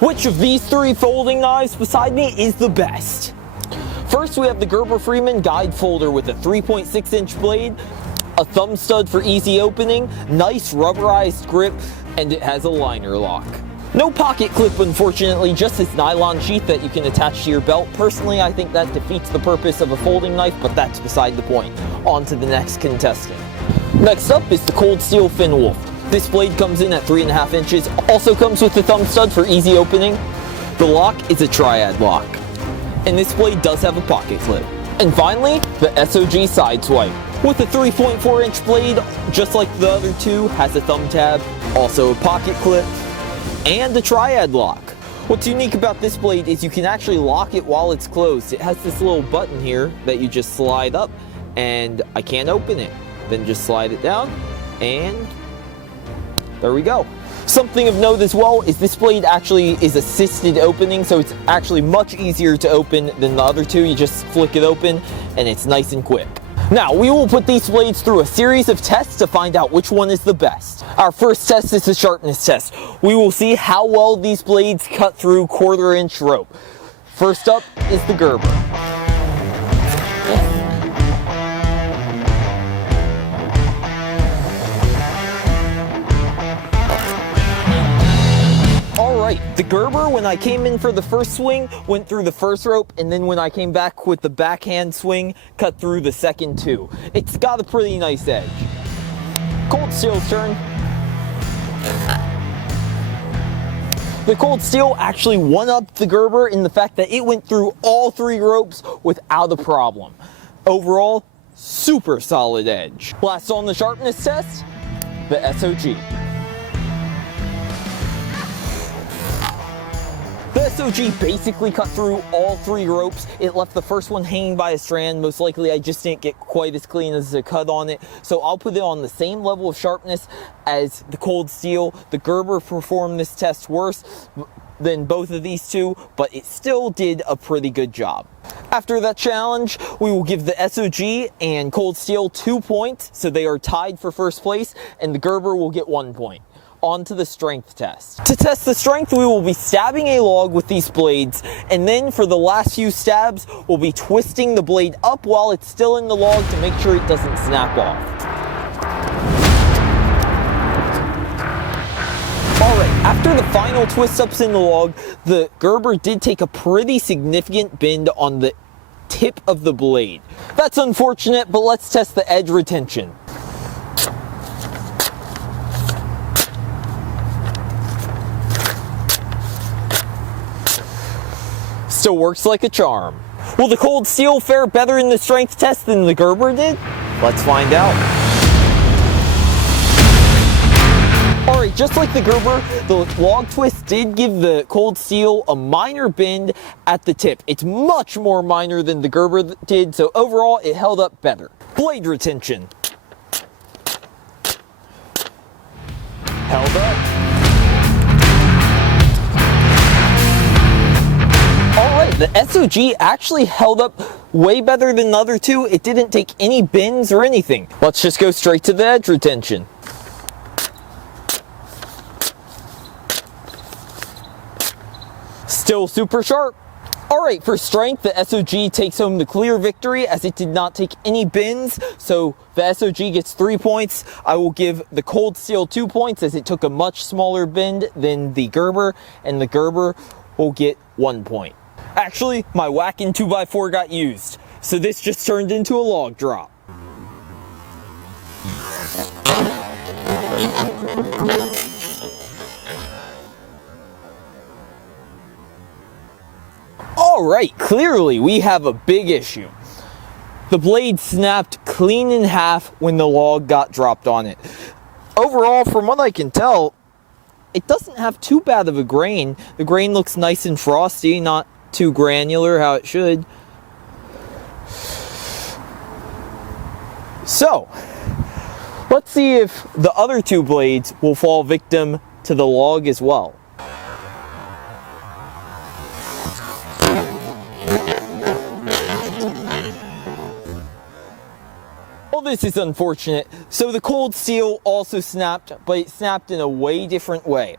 Which of these three folding knives beside me is the best? First, we have the Gerber Freeman guide folder with a 3.6-inch blade, a thumb stud for easy opening, nice rubberized grip, and it has a liner lock. No pocket clip, unfortunately, just this nylon sheath that you can attach to your belt. Personally, I think that defeats the purpose of a folding knife, but that's beside the point. On to the next contestant. Next up is the Cold Steel Finn Wolf. This blade comes in at 3.5 inches, also comes with the thumb stud for easy opening. The lock is a triad lock, and this blade does have a pocket clip. And finally, the SOG side swipe. With a 3.4-inch blade, just like the other two, has a thumb tab, also a pocket clip, and a triad lock. What's unique about this blade is you can actually lock it while it's closed. It has this little button here that you just slide up, and I can't open it. Then just slide it down, and there we go. Something of note as well is this blade actually is assisted opening, so it's actually much easier to open than the other two. You just flick it open, and it's nice and quick. Now, we will put these blades through a series of tests to find out which one is the best. Our first test is the sharpness test. We will see how well these blades cut through 1/4-inch rope. First up is the Gerber. The Gerber, when I came in for the first swing, went through the first rope, and then when I came back with the backhand swing, cut through the second two. It's got a pretty nice edge. Cold Steel's turn. The Cold Steel actually one-upped the Gerber in the fact that it went through all three ropes without a problem. Overall, super solid edge. Last on the sharpness test, the SOG. The SOG basically cut through all three ropes. It left the first one hanging by a strand. Most likely I just didn't get quite as clean as the cut on it. So I'll put it on the same level of sharpness as the Cold Steel. The Gerber performed this test worse than both of these two, but it still did a pretty good job. After that challenge, we will give the SOG and Cold Steel 2 points, so they are tied for first place, and the Gerber will get 1 point. On to the strength test. To test the strength, we will be stabbing a log with these blades, and then for the last few stabs, we'll be twisting the blade up while it's still in the log to make sure it doesn't snap off. Alright, after the final twist ups in the log, the Gerber did take a pretty significant bend on the tip of the blade. That's unfortunate, but let's test the edge retention. Still works like a charm. Will the Cold Steel fare better in the strength test than the Gerber did? Let's find out. Alright, just like the Gerber, the log twist did give the Cold Steel a minor bend at the tip. It's much more minor than the Gerber did, so overall it held up better. Blade retention. Held up. Alright, the SOG actually held up way better than the other two. It didn't take any bends or anything. Let's just go straight to the edge retention. Still super sharp. Alright, for strength, the SOG takes home the clear victory as it did not take any bends, so the SOG gets 3 points. I will give the Cold Steel 2 points as it took a much smaller bend than the Gerber, and the Gerber will get 1 point. Actually, my whacking 2x4 got used, so this just turned into a log drop. Alright, clearly we have a big issue. The blade snapped clean in half when the log got dropped on it. Overall, from what I can tell, it doesn't have too bad of a grain. The grain looks nice and frosty, not too granular how it should. So, let's see if the other two blades will fall victim to the log as well. Well, this is unfortunate. So the Cold Steel also snapped, but it snapped in a way different way.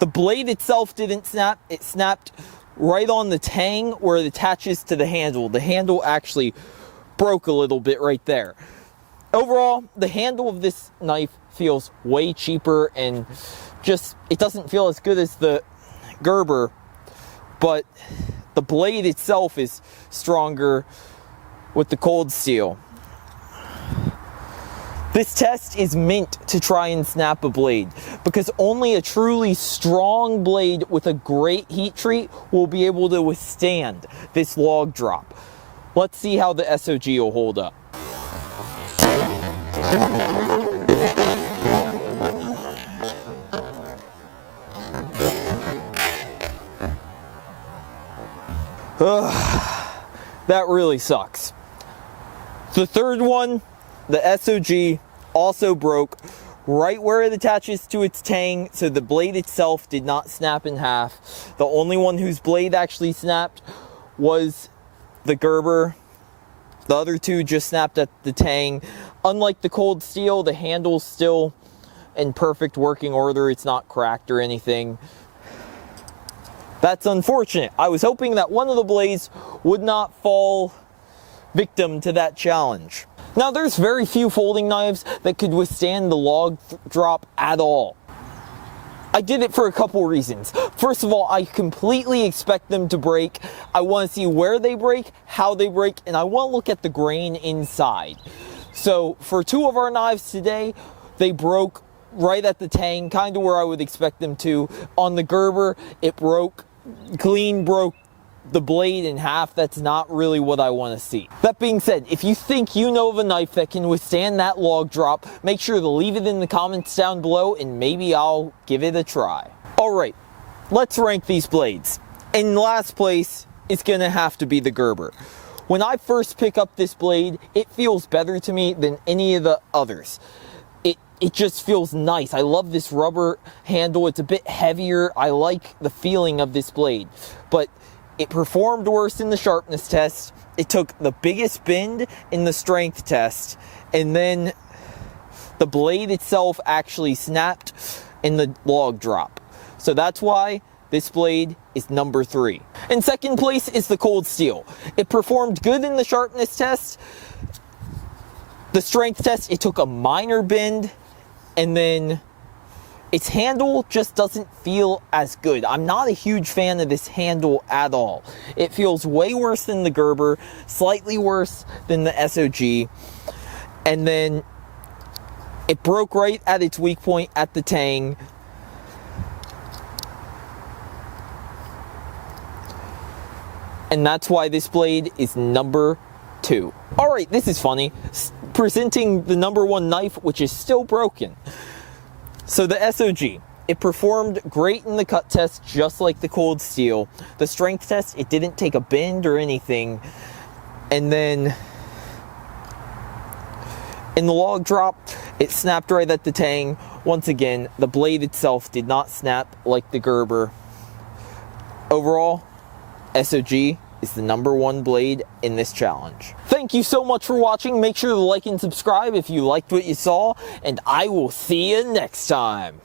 The blade itself didn't snap, it snapped right on the tang where it attaches to the handle. The handle actually broke a little bit right there. Overall, the handle of this knife feels way cheaper and just, it doesn't feel as good as the Gerber, but the blade itself is stronger with the cold steel. This test is meant to try and snap a blade because only a truly strong blade with a great heat treat will be able to withstand this log drop. Let's see how the SOG will hold up. That really sucks. The third one, the SOG, also broke right where it attaches to its tang, so the blade itself did not snap in half. The only one whose blade actually snapped was the Gerber. The other two just snapped at the tang. Unlike the cold steel, the handle's still in perfect working order. It's not cracked or anything. That's unfortunate. I was hoping that one of the blades would not fall victim to that challenge. Now, there's very few folding knives that could withstand the log drop at all. I did it for a couple reasons. First of all, I completely expect them to break. I want to see where they break, how they break, and I want to look at the grain inside. So for two of our knives today, they broke right at the tang, kind of where I would expect them to. On the Gerber, it broke, clean broke the blade in half. That's not really what I want to see. That being said, if you think you know of a knife that can withstand that log drop, make sure to leave it in the comments down below and maybe I'll give it a try. Alright, let's rank these blades. In last place, it's gonna have to be the Gerber. When I first pick up this blade, it feels better to me than any of the others. It just feels nice. I love this rubber handle. It's a bit heavier. I like the feeling of this blade. But it performed worse in the sharpness test. It took the biggest bend in the strength test. And then the blade itself actually snapped in the log drop. So that's why this blade is number 3. In second place is the cold steel. It performed good in the sharpness test. The strength test, it took a minor bend. And then its handle just doesn't feel as good. I'm not a huge fan of this handle at all. It feels way worse than the Gerber, slightly worse than the SOG. And then it broke right at its weak point at the tang. And that's why this blade is number 2. Alright, this is funny. Presenting the number 1 knife, which is still broken. So the SOG, it performed great in the cut test, just like the cold steel. The strength test, it didn't take a bend or anything. And then in the log drop, it snapped right at the tang. Once again, the blade itself did not snap like the Gerber. Overall, SOG is the number 1 blade in this challenge. Thank you so much for watching. Make sure to like and subscribe if you liked what you saw, and I will see you next time.